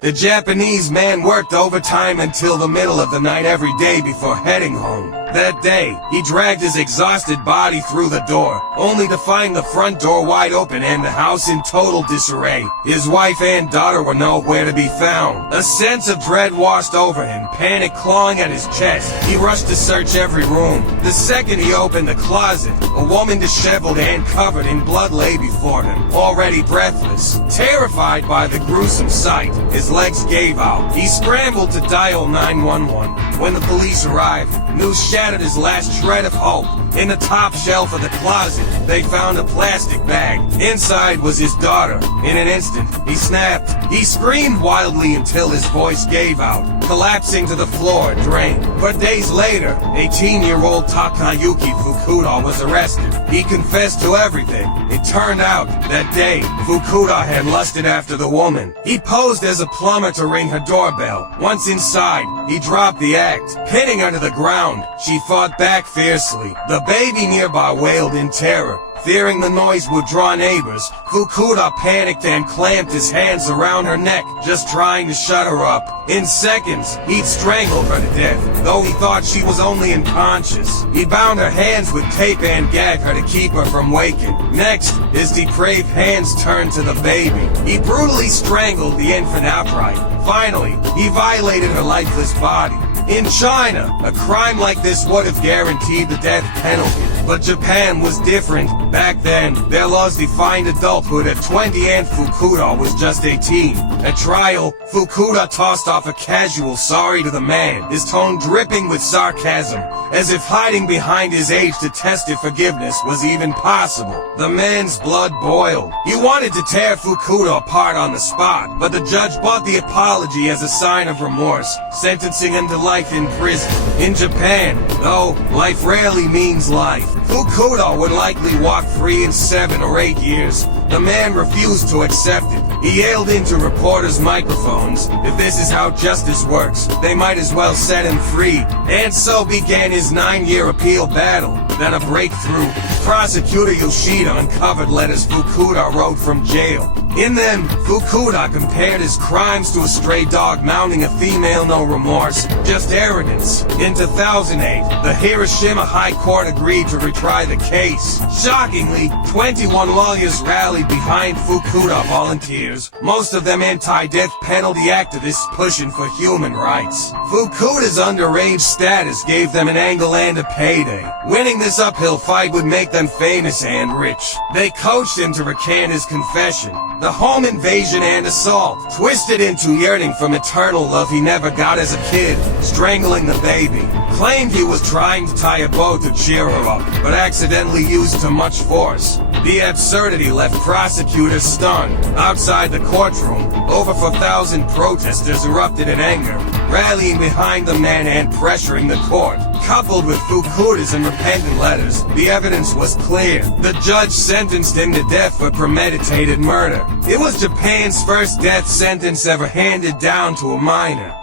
The Japanese man worked overtime until the middle of the night every day before heading home. That day, he dragged his exhausted body through the door, only to find the front door wide open and the house in total disarray. His wife and daughter were nowhere to be found. A sense of dread washed over him, panic clawing at his chest. He rushed to search every room. The second he opened the closet, a woman disheveled and covered in blood lay before him, already breathless. Terrified by the gruesome sight, his legs gave out. He scrambled to dial 911. When the police arrived, news shattered his last shred of hope. In the top shelf of the closet, they found a plastic bag. Inside was his daughter. In an instant, he snapped. He screamed wildly until his voice gave out, collapsing to the floor, drained. But days later, 18-year-old Takayuki Fukuda was arrested. He confessed to everything. It turned out, that day, Fukuda had lusted after the woman. He posed as a plumber to ring her doorbell. Once inside, he dropped the act, pinning her to the ground. She fought back fiercely. The baby nearby wailed in terror. Fearing the noise would draw neighbors, Fukuda panicked and clamped his hands around her neck, just trying to shut her up. In seconds, he'd strangled her to death, though he thought she was only unconscious. He bound her hands with tape and gagged her to keep her from waking. Next, his depraved hands turned to the baby. He brutally strangled the infant outright. Finally, he violated her lifeless body. In China, a crime like this would have guaranteed the death penalty. But Japan was different. Back then, their laws defined adulthood at 20 and Fukuda was just 18. At trial, Fukuda tossed off a casual sorry to the man, his tone dripping with sarcasm, as if hiding behind his age to test if forgiveness was even possible. The man's blood boiled. He wanted to tear Fukuda apart on the spot, but the judge bought the apology as a sign of remorse, sentencing him to life in prison. In Japan, though, life rarely means life. Fukuda would likely walk free in 7 or 8 years. The man refused to accept it. He yelled into reporters' microphones, if this is how justice works, they might as well set him free. And so began his 9-year appeal battle. Then a breakthrough. Prosecutor Yoshida uncovered letters Fukuda wrote from jail. In them, Fukuda compared his crimes to a stray dog mounting a female, no remorse, just arrogance. In 2008, the Hiroshima High Court agreed to retry the case. Shockingly, 21 lawyers rallied behind Fukuda volunteers, most of them anti-death penalty activists pushing for human rights. Fukuda's underage status gave them an angle and a payday. Winning this uphill fight would make them famous and rich. They coached him to recant his confession. The home invasion and assault, twisted into yearning from eternal love he never got as a kid, strangling the baby. Claimed he was trying to tie a bow to cheer her up, but accidentally used too much force. The absurdity left prosecutors stunned. Outside the courtroom, over 4,000 protesters erupted in anger, rallying behind the man and pressuring the court. Coupled with Fukuda's and repentant letters, the evidence was clear. The judge sentenced him to death for premeditated murder. It was Japan's first death sentence ever handed down to a minor.